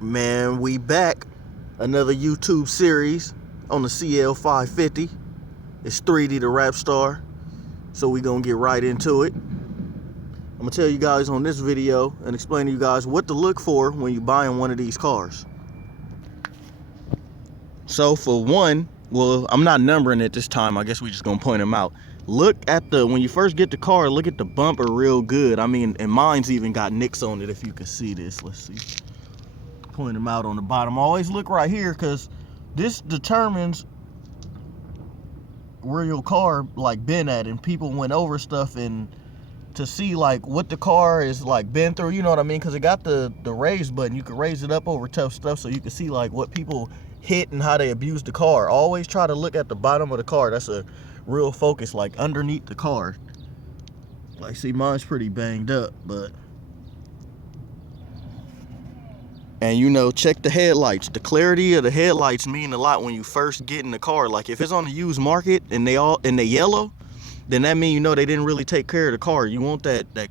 Man, we back. Another YouTube series on the CL550. It's 3D the rap star. So we gonna get right into it. I'm gonna tell you guys on this video and explain to you guys what to look for when you're buying one of these cars. So for one, well, I'm not numbering it this time. I guess we just gonna point them out. Look at when you first get the car, look at the bumper real good. I mean, and mine's even got nicks on it if you can see this. Let's see. Point them out on the bottom. Always look right here because this determines where your car like been at, and people went over stuff and to see like what the car is like been through, you know what I mean? Because it got the raise button. You can raise it up over tough stuff so you can see like what people hit and how they abuse the car. Always try to look at the bottom of the car. That's a real focus, like underneath the car. Like, see, mine's pretty banged up, but and you know, check the headlights. The clarity of the headlights mean a lot when you first get in the car. Like if it's on the used market and they yellow, then that means, you know, they didn't really take care of the car. You want that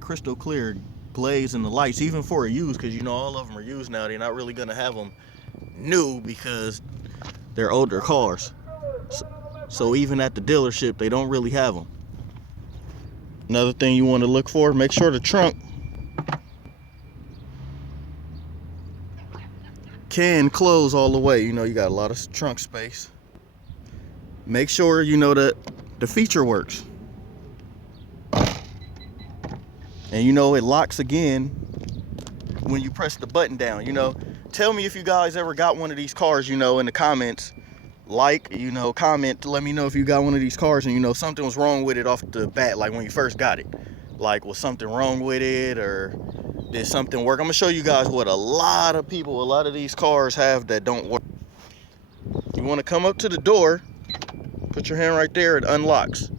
crystal clear glaze in the lights, even for a used, because you know all of them are used now. They're not really gonna have them new because they're older cars. So even at the dealership, they don't really have them. Another thing you want to look for, make sure the trunk can close all the way. You know, you got a lot of trunk space. Make sure, you know, that the feature works. And you know, it locks again when you press the button down. You know, tell me if you guys ever got one of these cars, you know, in the comments. Like, you know, comment to let me know if you got one of these cars and you know something was wrong with it off the bat, like when you first got it. Like, was something wrong with it, or did something work? I'm gonna show you guys what a lot of these cars have that don't work. You want to come up to the door, put your hand right there, it unlocks.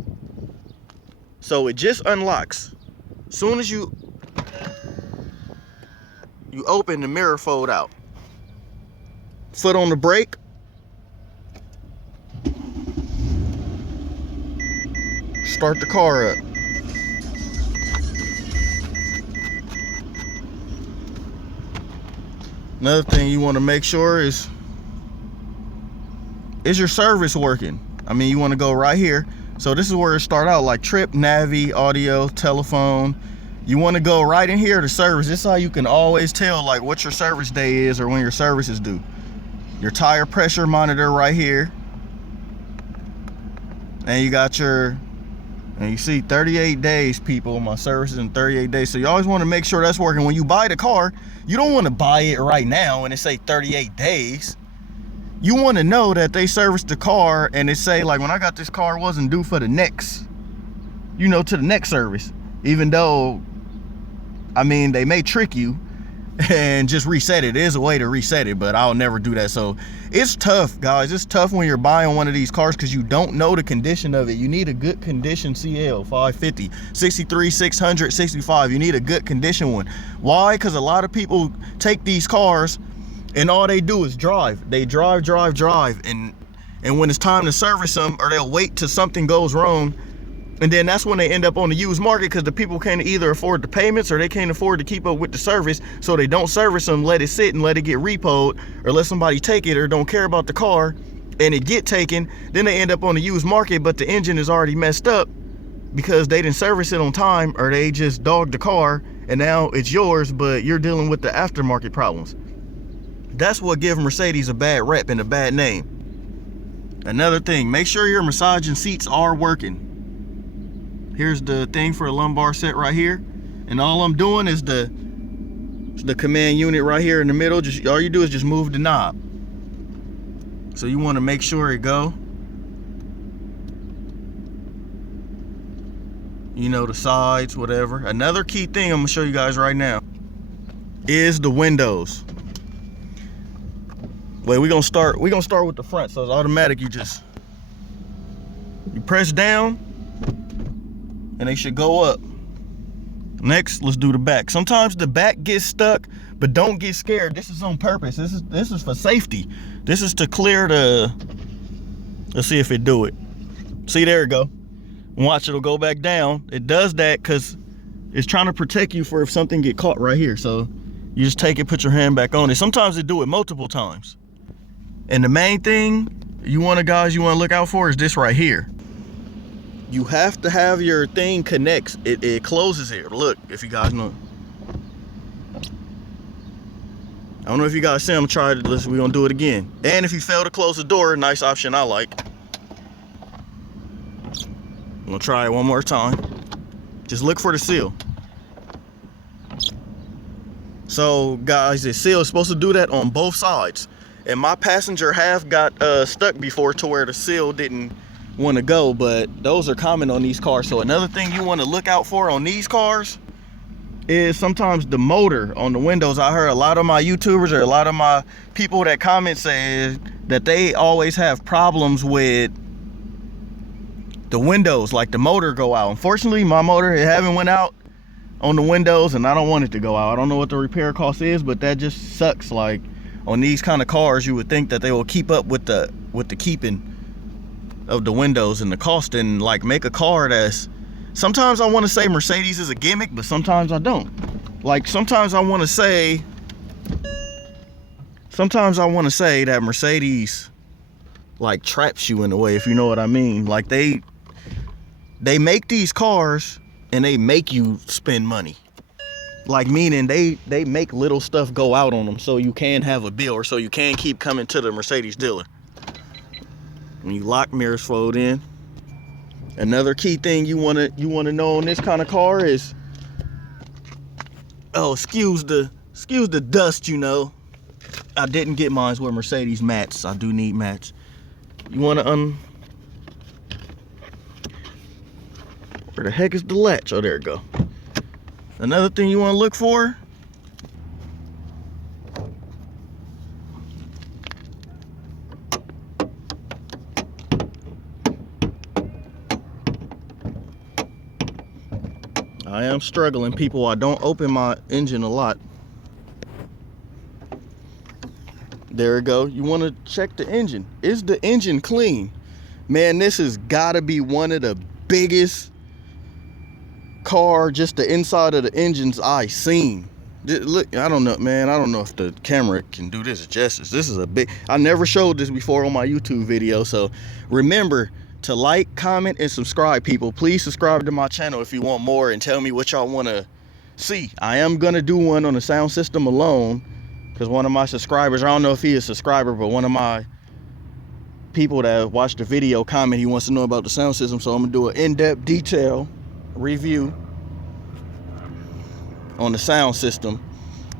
So it just unlocks. Soon as you open, the mirror fold out. Foot on the brake. Start the car up. Another thing you want to make sure is your service working? I mean, you want to go right here. So this is where it start out, like trip, navi, audio, telephone. You want to go right in here to service. This is how you can always tell like what your service day is or when your service is due. Your tire pressure monitor right here. And you got and you see 38 days, people. My service is in 38 days. So you always want to make sure that's working. When you buy the car, you don't want to buy it right now and it say 38 days. You want to know that they serviced the car and it say like, when I got this car, it wasn't due for the next, you know, to the next service. Even though, I mean, they may trick you and just reset it. There's a way to reset it, but I'll never do that. So it's tough, guys. It's tough when you're buying one of these cars because you don't know the condition of it. You need a good condition CL550, 63, 600, 65. You need a good condition one. Why? Because a lot of people take these cars and all they do is drive. They drive. And when it's time to service them, or they'll wait till something goes wrong, and then that's when they end up on the used market because the people can't either afford the payments or they can't afford to keep up with the service. So they don't service them, let it sit and let it get repoed, or let somebody take it, or don't care about the car and it get taken. Then they end up on the used market, but the engine is already messed up because they didn't service it on time, or they just dogged the car and now it's yours, but you're dealing with the aftermarket problems. That's what gives Mercedes a bad rep and a bad name. Another thing, make sure your massaging seats are working. Here's the thing for a lumbar set right here, and all I'm doing is the command unit right here in the middle. Just all you do is just move the knob. So you want to make sure it go. You know, the sides, whatever. Another key thing I'm gonna show you guys right now is the windows. Wait, we're gonna start with the front, so it's automatic. You press down and they should go up. Next, let's do the back. Sometimes the back gets stuck, but don't get scared. This is on purpose. This is for safety. This is to clear let's see if it do it. See, there it go. Watch, it'll go back down. It does that because it's trying to protect you for if something get caught right here. So You just take it, put your hand back on it. Sometimes they do it multiple times. And the main thing you want to look out for is this right here. You have to have your thing connects. It closes here. Look, if you guys know. I don't know if you guys see, I'm trying to listen. We're gonna do it again. And if you fail to close the door, nice option I like. I'm gonna try it one more time. Just look for the seal. So guys, the seal is supposed to do that on both sides. And my passenger have got stuck before to where the seal didn't want to go, but those are common on these cars. So another thing you want to look out for on these cars is sometimes the motor on the windows. I heard a lot of my YouTubers or a lot of my people that comment say that they always have problems with the windows, like the motor go out. Unfortunately, my motor, it haven't went out on the windows, and I don't want it to go out. I don't know what the repair cost is, but that just sucks. Like on these kind of cars, you would think that they will keep up with the keeping of the windows and the cost, and like make a car that's, sometimes I want to say Mercedes is a gimmick, but sometimes I don't. Like sometimes I want to say that Mercedes like traps you in a way, if you know what I mean. Like they make these cars and they make you spend money. Like meaning they make little stuff go out on them so you can have a bill, or so you can keep coming to the Mercedes dealer. When you lock mirrors fold in. Another key thing you wanna know on this kind of car is, oh, excuse the dust, you know. I didn't get mine with Mercedes mats. I do need mats. You wanna where the heck is the latch? Oh, there it go. Another thing you wanna look for, I am struggling, people. I don't open my engine a lot. There we go. You want to check the engine. Is the engine clean? Man, this has got to be one of the biggest car, just the inside of the engines I seen. Look, I don't know, man. I don't know if the camera can do this justice. This is a big, I never showed this before on my YouTube video. So remember to like, comment, and subscribe, people. Please subscribe to my channel if you want more, and tell me what y'all want to see. I am going to do one on the sound system alone, because one of my subscribers, I don't know if he is a subscriber, but one of my people that watched the video comment, he wants to know about the sound system. So I'm going to do an in-depth detail review on the sound system.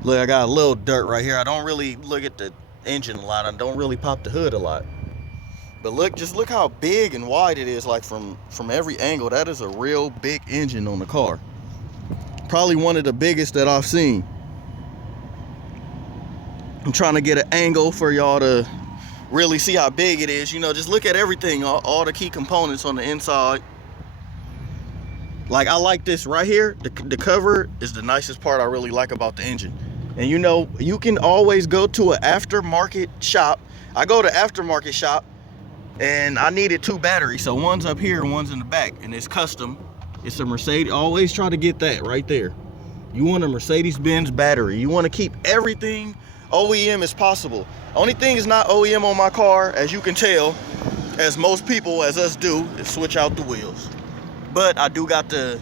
Look, I got a little dirt right here. I don't really look at the engine a lot. I don't really pop the hood a lot. But look, just look how big and wide it is, like from every angle. That is a real big engine on the car. Probably one of the biggest that I've seen. I'm trying to get an angle for y'all to really see how big it is. You know, just look at everything, all the key components on the inside. Like, I like this right here. The cover is the nicest part I really like about the engine. And you know, you can always go to an aftermarket shop. I go to aftermarket shop, and I needed 2 batteries. So one's up here and one's in the back, and it's custom. It's a Mercedes. Always try to get that right there. You want a Mercedes-Benz battery. You want to keep everything OEM as possible. Only thing is not OEM on my car, as you can tell, as most people, as us do, is switch out the wheels. But I do got the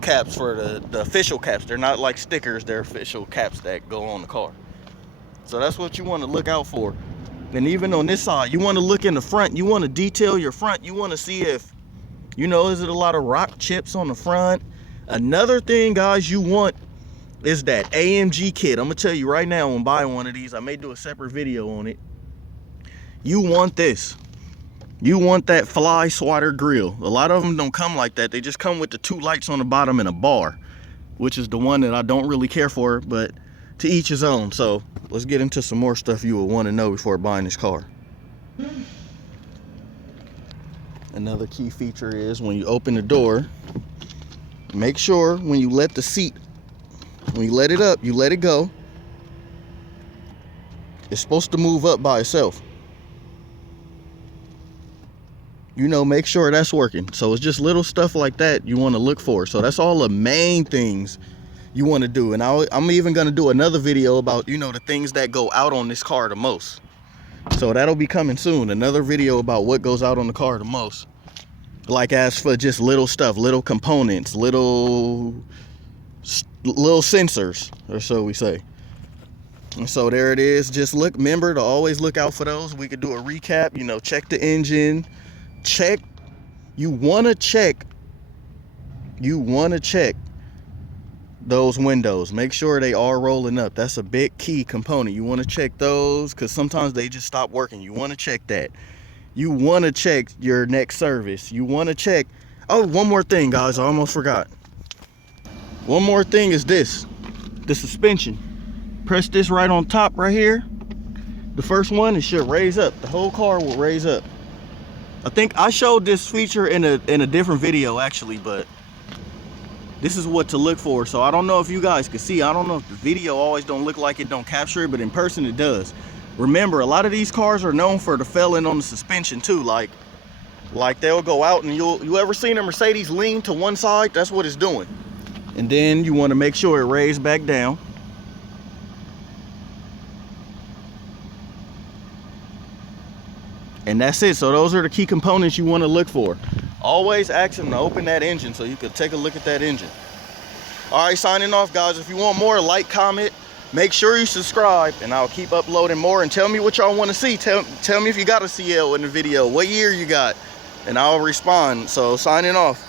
caps for the official caps. They're not like stickers, they're official caps that go on the car. So that's what you want to look out for. And even on this side, you want to look in the front. You want to detail your front. You want to see if, you know, is it a lot of rock chips on the front? Another thing, guys, you want is that AMG kit. I'm gonna tell you right now, when buying one of these, I may do a separate video on it. You want this. You want that fly swatter grill. A lot of them don't come like that. They just come with the 2 lights on the bottom and a bar, which is the one that I don't really care for, but to each his own. So let's get into some more stuff you will want to know before buying this car. Another key feature is when you open the door, make sure when you let the seat, when you let it up, you let it go. It's supposed to move up by itself. You know, make sure that's working. So it's just little stuff like that you want to look for. So that's all the main things you want to do. And I'm even going to do another video about, you know, the things that go out on this car the most. So that'll be coming soon. Another video about what goes out on the car the most. Like as for just little stuff, little components, little sensors, or so we say. And so there it is. Just remember to always look out for those. We could do a recap, you know, check the engine, you want to check those windows. Make sure they are rolling up. That's a big key component. You want to check those because sometimes they just stop working. You want to check that. You want to check your next service. You want to check. Oh, one more thing, guys. I almost forgot. One more thing is this. The suspension. Press this right on top right here. The first one, it should raise up. The whole car will raise up. I think I showed this feature in a different video actually, but this is what to look for. So I don't know if you guys can see. I don't know if the video always don't look like it don't capture it, but in person it does. Remember, a lot of these cars are known for the failing on the suspension too. Like they'll go out and you ever seen a Mercedes lean to one side? That's what it's doing. And then you want to make sure it raises back down. And that's it. So those are the key components you want to look for. Always ask them to open that engine so you can take a look at that engine. All right, signing off, guys. If you want more, like, comment, make sure you subscribe, and I'll keep uploading more. And tell me what y'all want to see. Tell me if you got a CL in the video, what year you got, and I'll respond. So signing off.